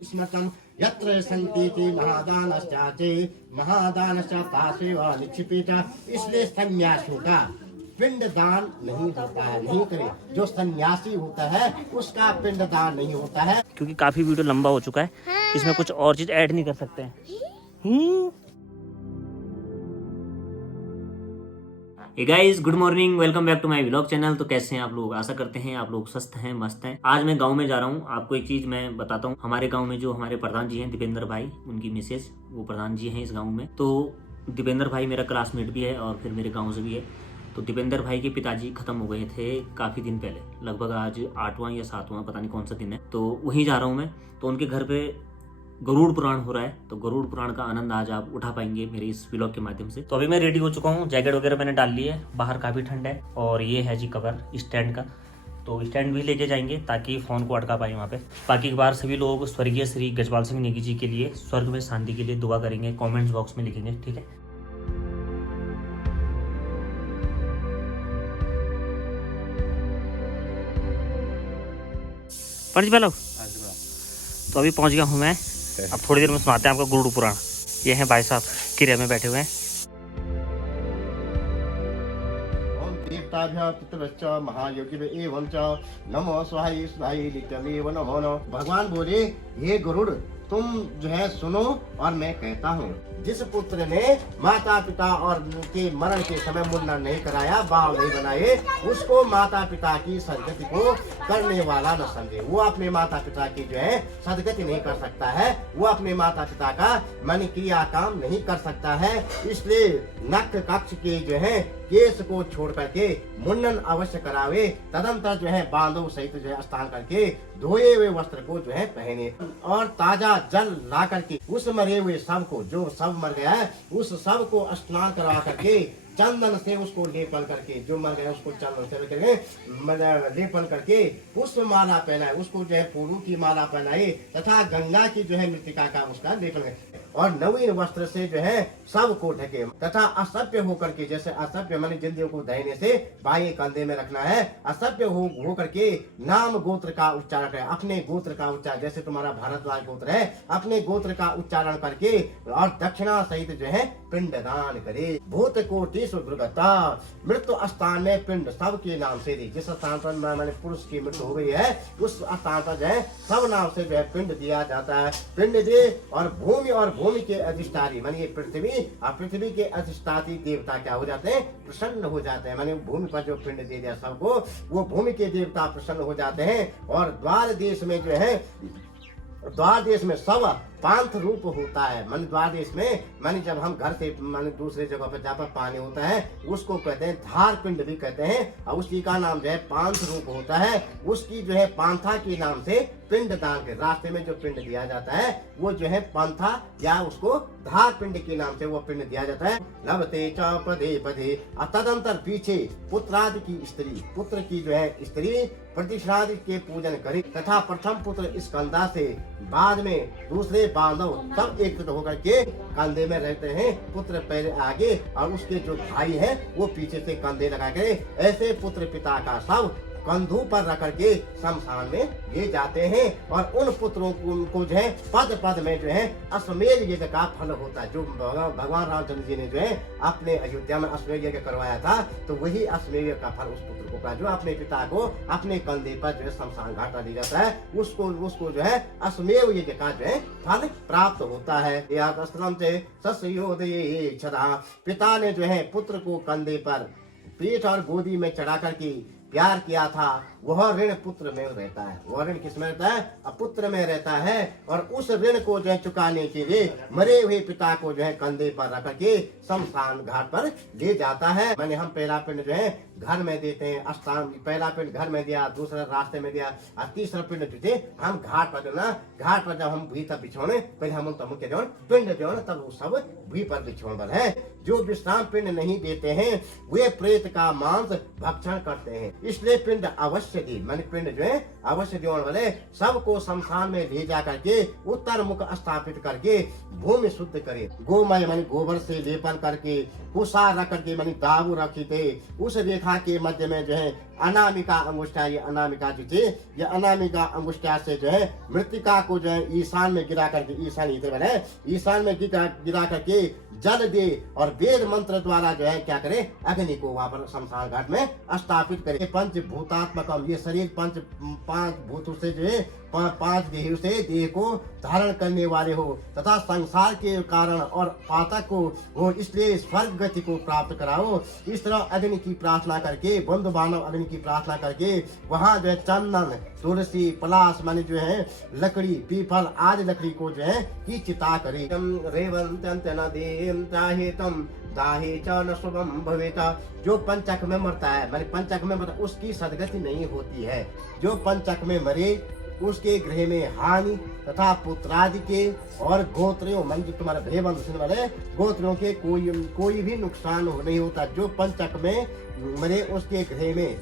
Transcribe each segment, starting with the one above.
स्मृतं यत्र सन्तीति महादानश्चाचे महादानश्च तासेव निक्षिपेत। इसलिए सन्यासियों का पिंड दान नहीं होता है, नहीं करे। जो सन्यासी होता है उसका पिंड दान नहीं होता है। क्योंकि काफी वीडियो लंबा हो चुका है, इसमें कुछ और चीज ऐड नहीं कर सकते हैं। Hey guys, good morning, welcome back to my vlog channel. तो कैसे हैं आप लोग? आशा करते हैं आप लोग स्वस्थ हैं, मस्त हैं। आज मैं गांव में जा रहा हूं। आपको एक चीज मैं बताता हूं। हमारे गांव में जो हमारे प्रधान जी हैं, दीपेंद्र भाई, उनकी मिसेज, वो प्रधान जी हैं इस गाँव में। तो दीपेंद्र भाई मेरा क्लासमेट भी है और फिर मेरे गाँव से भी है। तो दीपेंद्र भाई के पिताजी खत्म हो गए थे काफी दिन पहले, लगभग आज 8वां या 7वां पता नहीं कौन सा दिन है। तो वहीं जा रहा हूँ मैं। तो उनके घर पे गरुड़ पुराण हो रहा है, तो गरुड़ पुराण का आनंद आज आप उठा पाएंगे मेरे इस व्लॉग के माध्यम से। तो अभी मैं रेडी हो चुका हूँ, जैकेट वगैरह मैंने डाल ली है, बाहर काफी ठंड है। और ये है जी कवर स्टैंड का, तो स्टैंड भी लेके जाएंगे ताकि फोन को अटका पाए वहाँ पे। बाकी एक बार सभी लोग स्वर्गीय श्री गजपाल सिंह नेगी जी के लिए स्वर्ग में शांति के लिए दुआ करेंगे, कॉमेंट्स बॉक्स में लिखेंगे, ठीक है। पंडित भाई, तो अभी पहुंच गया हूं मैं। अब थोड़ी देर में सुनाते हैं आपको गरुड़ पुराण। ये हैं भाई साहब किरे में बैठे हुए हैं। ओम देवताभ्यः पितृभ्यश्च महायोगिभ्यः एवं च नमो स्वाहाय स्वाहाय नित्यमेव नमो नमः। भगवान बोले, हे गरुड़, तुम जो है सुनो और मैं कहता हूँ। जिस पुत्र ने माता पिता और उनके मरण के समय मुंडन नहीं कराया, बाल नहीं बनाए, उसको माता पिता की सदगति को करने वाला न समझे। वो अपने माता पिता की जो है सदगति नहीं कर सकता है, वो अपने माता पिता का मन क्रिया काम नहीं कर सकता है। इसलिए नख कक्ष के जो है केस को छोड़ करके मुंडन अवश्य करावे। तदंतर जो है बांधव सहित जो है स्नान करके धोए हुए वस्त्र को जो है पहने और ताजा जल ला करके उस मरे हुए शव को, जो शव मर गया है, उस शव को स्नान करवा करके चंदन से उसको लेपन करके, जो मर गया उसको चंदन से लेपन करके पुष्प माला पहनाए, उसको जो है फूलों की माला पहनाए तथा गंगा की जो है मृतिका का उसका लेपन करे और नवीन वस्त्र से जो है सब को ढके तथा असभ्य होकर के, जैसे असभ्य माने जिंदगियों को दाहिने से बाएं कंधे में रखना है, असभ्य हो करके नाम गोत्र का उच्चारण करे, अपने गोत्र का उच्चारण, जैसे तुम्हारा भारद्वाज गोत्र है, अपने गोत्र का उच्चारण करके और दक्षिणा सहित जो है पिंड दान करे। भूत कोटि दुर्गता, मृत्यु स्थान में पिंड सब के नाम से दे। जिस स्थान पर मैंने पुरुष की मृत्यु हो गई है, उस स्थान पर जो है सब नाम से जो है पिंड दिया जाता है। पिंड दे और भूमि के अधिष्ठात्री मानिए पृथ्वी, और पृथ्वी के अधिष्ठात्री देवता क्या हो जाते हैं? प्रसन्न हो जाते हैं। माने भूमि पर जो पिंड दे दिया सबको, वो भूमि के देवता प्रसन्न हो जाते हैं। और द्वार देश में जो है, द्वार देश में सब पांथ रूप होता है। मन द्वार देश में माने जब हम घर से माने दूसरे जगह पर जहाँ पर पानी होता है उसको कहते हैं धार पिंड भी कहते हैं, और उसी का नाम जो है पांथ रूप होता है। उसकी जो है पांथा के नाम से पिंड दान के रास्ते में जो पिंड दिया जाता है वो जो है पंथा या उसको धार पिंड के नाम से वो पिंड दिया जाता है। लभते च पदे पदे, तदंतर पीछे पुत्रादि की स्त्री, पुत्र की जो है स्त्री प्रतिश्रादि के पूजन करे तथा प्रथम पुत्र स्कंदा से बाद में दूसरे बांधव सब एकत्रित होकर के कंधे में रहते हैं। पुत्र पहले आगे और उसके जो भाई है वो पीछे से कंधे लगा के, ऐसे पुत्र पिता का सब कंधों पर रख करके शमशान में ले जाते हैं। और उन पुत्रों को जो है पद पद में जो है अश्वमेध यज्ञ का फल होता है। जो भगवान रामचंद्र जी ने जो है अपने अयोध्या में अश्वमेध यज्ञ करवाया था, तो वही अश्वमेध यज्ञ का फल उस पुत्र को, जो अपने पिता को अपने कंधे पर जो है शमशान घाट दी जाता है, उसको जो है अश्वमेध यज्ञ का जो है फल प्राप्त होता है। पिता ने जो है पुत्र को कंधे पर पीठ और गोदी में चढ़ा करके प्यार किया था, वह ऋण पुत्र में रहता है। वह ऋण किस में रहता है? पुत्र में रहता है। और उस ऋण को जो है चुकाने के लिए मरे हुए पिता को जो है कंधे पर रख के शमशान घाट पर ले जाता है। मैंने हम पहला पिंड जो है घर में देते हैं, स्थान पहला पिंड घर में दिया, दूसरा रास्ते में दिया, और तीसरा पिंड जो हम घाट पर जो ना, घाट पर जब हम भूमि तब बिछोने, पहले हम उन मुख्य जो पिंड जो है तब वो सब भूमि पर बिछोन है। जो विश्राम पिंड नहीं देते हैं वे प्रेत का मांस भक्षण करते हैं। इसलिए पिंड अवश्य दी, मैंने पिंड जो है अवश्य देने वाले सबको शमशान में ले जा करके उत्तर मुख स्थापित करके भूमि शुद्ध करे। गोमय मानी गोबर से लेपन करके कुशा रख करके मानी दाऊ रखी थे, उस रेखा के मध्य में जो है अनामिका अंगुष्ठा, ये अनामिका जो थी, ये अनामिका अंगुष्ठा से जो है मृतिका को जो है ईशान में गिरा करके, ईशान इधर बने, ईशान में गिरा करके जल दे और वेद मंत्र द्वारा जो है क्या करे, अग्नि को वहां पर शमशान घाट में स्थापित करे। पंचभूतात्मकम, ये शरीर पांच भूतों से जो है, पांच देह से देह को धारण करने वाले हो तथा संसार के कारण और पातक को हो, इसलिए स्वर्ग गति को प्राप्त कराओ। इस तरह अग्नि की प्रार्थना करके, बंधु बांधव अग्नि की प्रार्थना करके वहाँ जो है चंदन, तुलसी, पलाश माने जो है लकड़ी, पीपल आदि लकड़ी को जो है की चिता करे। दाहे च न शुभम भवेता, जो पंचक में मरता है, माने पंचक में मरता, उसकी सदगति नहीं होती है। जो पंचक में मरे उसके गृह में हानि तथा पुत्रादि के और गोत्रियों, मन जो तुम्हारे भय बंध सुनने वाले गोत्रियों के कोई भी नुकसान नहीं होता। जो पंचक में मरे उसके गृह में,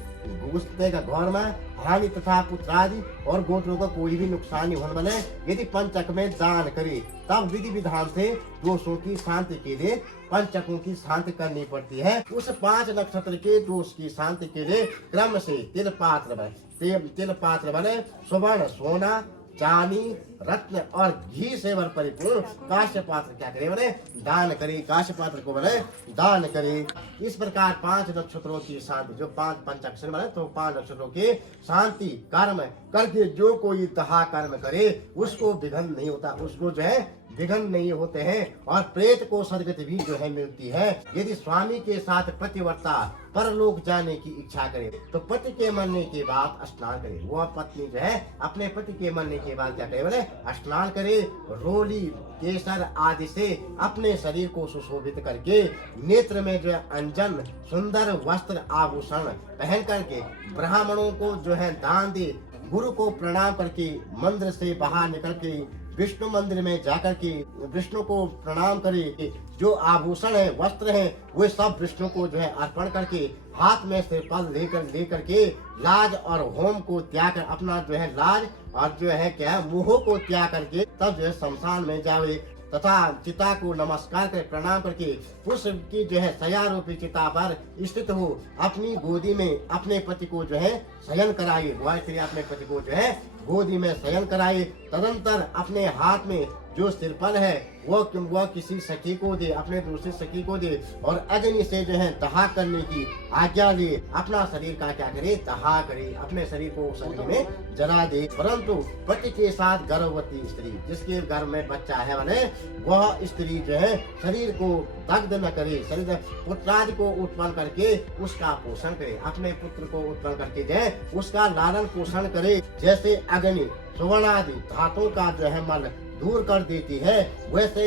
घुसने का घर में हानि तथा पुत्रादि और गोत्रों का कोई भी नुकसान नहीं होने वाले। यदि पंचक में दान करे तब विधि विधान से दोषों की शांति के लिए पंचकों की शांति करनी पड़ती है। उस 5 नक्षत्र के दोष की शांति के लिए क्रम से तिल पात्र बने स्वर्ण, सोना, चांदी, रत्न और घी से वर परिपूर्ण काश्य पात्र क्या करे, बने दान करे। काश्य पात्र को बने दान करे। इस प्रकार 5 नक्षत्रों की शांति, जो 5 पंचक से बने तो 5 नक्षत्रों के शांति कर्म करके जो कोई तहा कर्म करे उसको विघ्न नहीं होता, उसको जो है विघ्न नहीं होते हैं और प्रेत को सदगति भी जो है मिलती है। यदि स्वामी के साथ पतिव्रता परलोक जाने की इच्छा करे तो पति के मरने के बाद स्नान करे। वह पत्नी जो है अपने पति के मरने के बाद क्या करे, बोले स्नान करे। रोली, केसर आदि से अपने शरीर को सुशोभित करके नेत्र में जो है अंजन, सुंदर वस्त्र आभूषण पहन करके ब्राह्मणों को जो है दान दे। गुरु को प्रणाम करके मंदिर से बाहर निकल के विष्णु मंदिर में जाकर के विष्णु को प्रणाम करे। जो आभूषण है, वस्त्र है, वे सब विष्णु को जो है अर्पण करके हाथ में श्रीफल लेकर के लाज और होम को त्याग कर, अपना जो है लाज और जो है क्या मोह को त्याग करके तब जो है शमशान में जावे तथा चिता को नमस्कार कर प्रणाम करके पुष्प की जो है शय्यारूपी चिता पर स्थित हो अपनी गोदी में अपने पति को जो है शयन कराए। वह स्त्री अपने पति को जो है गोदी में शयन कराए। तदंतर अपने हाथ में जो सिरपल है वह किसी सखी को दे, अपने दूसरी सखी को दे और अग्नि से जो है दहा करने की आज्ञा दे। अपना शरीर का क्या करे, दहा करे, अपने शरीर को उस अग्नि में जला दे। परंतु पति के साथ गर्भवती स्त्री जिसके घर में बच्चा है वाले वह स्त्री जो है शरीर को दग्ध न करे, शरीर पुत्रादि को उत्पन्न करके उसका पोषण करे, अपने पुत्र को उत्पन्न करके जो है उसका लालन पोषण करे। जैसे अग्नि सुवर्ण आदि धातुओं का जो है मल दूर कर देती है, वैसे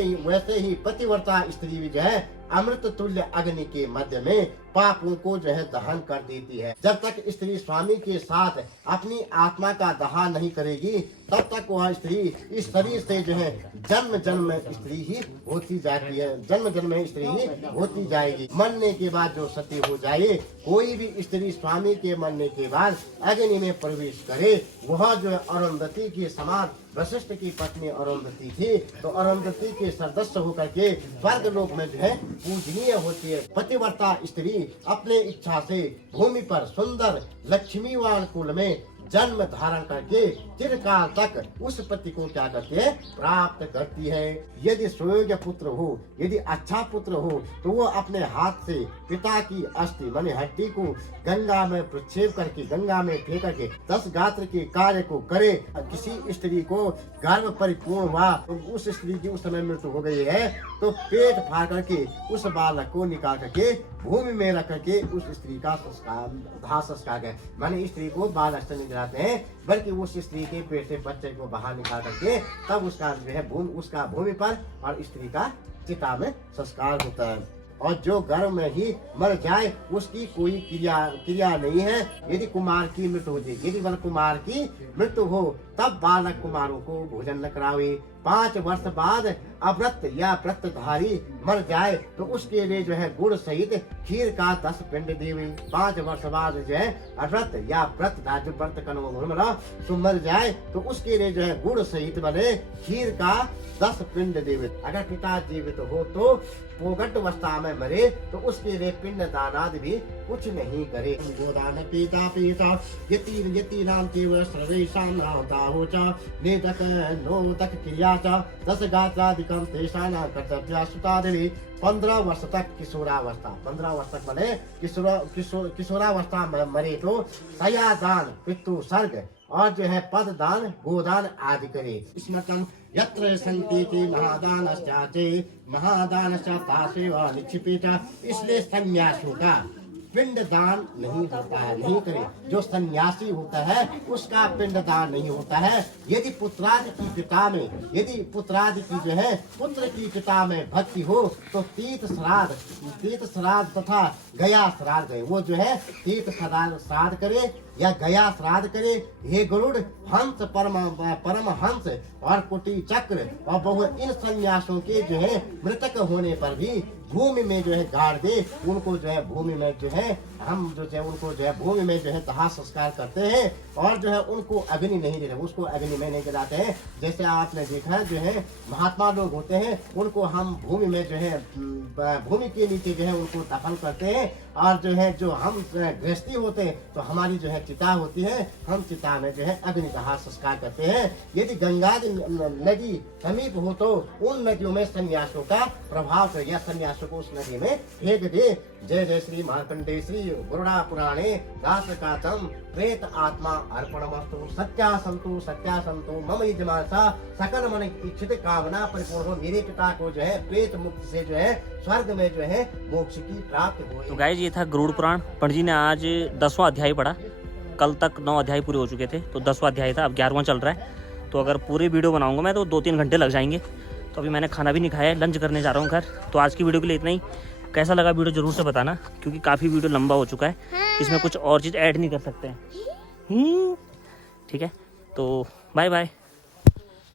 ही पतिव्रता स्त्री भी जो है अमृत तुल्य अग्नि के मध्य में पापों को जो है दहन कर देती है। जब तक स्त्री स्वामी के साथ अपनी आत्मा का दहन नहीं करेगी तब तक वह स्त्री इस शरीर से जो है जन्म जन्म में स्त्री ही होती जाती है, जन्म जन्म में स्त्री ही होती जाएगी। मरने के बाद जो सती हो जाए, कोई भी स्त्री स्वामी के मरने के बाद अग्नि में प्रवेश करे, वह जो है अरुंधति के समान, वशिष्ठ की पत्नी अरुंधति थी तो अरुंधति के सदस्य होकर के स्वर्ग लोक में जो है पूजनीय होती है। पतिव्रता स्त्री अपने इच्छा से भूमि पर सुंदर लक्ष्मीवान कुल में जन्म धारण करके चिरकाल तक उस पति को क्या करती है, प्राप्त करती है। यदि सुयोग्य पुत्र हो, यदि अच्छा पुत्र हो तो वो अपने हाथ से पिता की अस्थि माने हड्डी को गंगा में प्रक्षेप करके, गंगा में फेंक करके 10 गात्र के कार्य को करे। किसी स्त्री को गर्भ परिपूर्ण हुआ तो उस स्त्री की उस समय मृत्यु हो गई है तो पेट फाड़ करके उस बालक को निकाल करके भूमि में रख करके उस स्त्री का संस्कार है, माने स्त्री को बाल अष्टमी नहीं दिलाते हैं बल्कि उस स्त्री के पेट से बच्चे को बाहर निकाल करके तब उसका जो है उसका भूमि पर और स्त्री का चिता में संस्कार होता है। और जो गर्भ में ही मर जाए उसकी कोई क्रिया नहीं है। यदि कुमार की मृत्यु हो जाए, यदि बल कुमार की मृत्यु हो तब बालक कुमारों को भोजन न करावे। 5 वर्ष बाद अव्रत या व्रतधारी मर जाए तो उसके लिए जो है गुड़ सहित खीर का 10 पिंड देवे। 5 वर्ष बाद जो है व्रत या व्रत राज्य व्रत कनो सो मर जाए तो उसके लिए जो है गुड़ सहित बने खीर का 10 पिंड देवे। अगर पिता जीवित हो तो पोगट अवस्था में मरे तो उसके लिए पिंड दानादि भी कुछ नहीं करे। गोदान पीता पीता यति यति नाम केवल सर्वेषां नामताहो च नेदक नोदक क्रिया च 10 गात्रादिकं तेषां कर्तव्या सुतादेवी। 15 वर्ष तक किशोरावस्था, 15 वर्ष तक बने किशोरावस्था में मरे तो सया दान, पितृ सर्ग और जो है पद दान, गोदान आदि करे। स्मृतं यत्र सन्ति की महादानश्चाचे महादानश्च तासेव निक्षिपेत। इसलिए सन्यासियों का पिंड दान नहीं होता है, नहीं करे। जो सन्यासी होता है उसका पिंड दान नहीं होता है। यदि पुत्रादि की पिता में, यदि पुत्रादि की जो है पुत्र की पिता में भक्ति हो तो तीर्थ श्राद्ध तथा गया श्राद्ध करे। वो जो है तीर्थ श्राद्ध करे या गया श्राद्ध करे। हे गरुड़, हंस परम हंस और कुटी चक्र और बहु इन सन्यासों के जो है मृतक होने पर भी भूमि में जो है गाड़ दे। उनको जो है भूमि में जो है हम जो है उनको जो है भूमि में जो है दाह संस्कार करते हैं और जो है उनको अग्नि नहीं देते, उसको अग्नि में नहीं जलाते हैं। जैसे आपने देखा है जो है महात्मा लोग होते हैं उनको हम भूमि में जो है भूमि के नीचे जो है उनको दफन करते हैं। और जो है जो हम गृहस्थी होते हैं तो हमारी जो है चिता होती है, हम चिता में जो है अग्नि दाह संस्कार करते हैं। यदि गंगा नदी समीप हो तो उन नदियों में सन्यासों का प्रभाव कर या सन्यासों को उस नदी में फेंक दे। जय जय श्री मार्कंडेय श्री गरुड़ा पुराणे दास कातम प्रेत आत्मा अर्पणमस्तु। सत्या संतु मम यजमानसा सकल मन इच्छित कामना परिपूर्ण हो। मेरे पिता को जो है प्रेत मुक्त से जो है स्वर्ग में जो है मोक्ष की प्राप्ति हो। तो गाइस ये था गरुड़ पुराण। पंडित जी ने आज 10वां अध्याय पढ़ा। कल तक 9 अध्याय पूरे हो चुके थे तो 10वां अध्याय था, अब 11वां चल रहा है। तो अगर पूरी वीडियो बनाऊंगा मैं तो 2-3 घंटे लग जाएंगे। तो अभी मैंने खाना भी नहीं खाया है, लंच करने जा रहा हूँ घर। तो आज की वीडियो के लिए इतना ही। कैसा लगा वीडियो जरूर से बताना, क्योंकि काफ़ी वीडियो लंबा हो चुका है, इसमें कुछ और चीज़ ऐड नहीं कर सकते हैं। ठीक है, तो बाय बाय।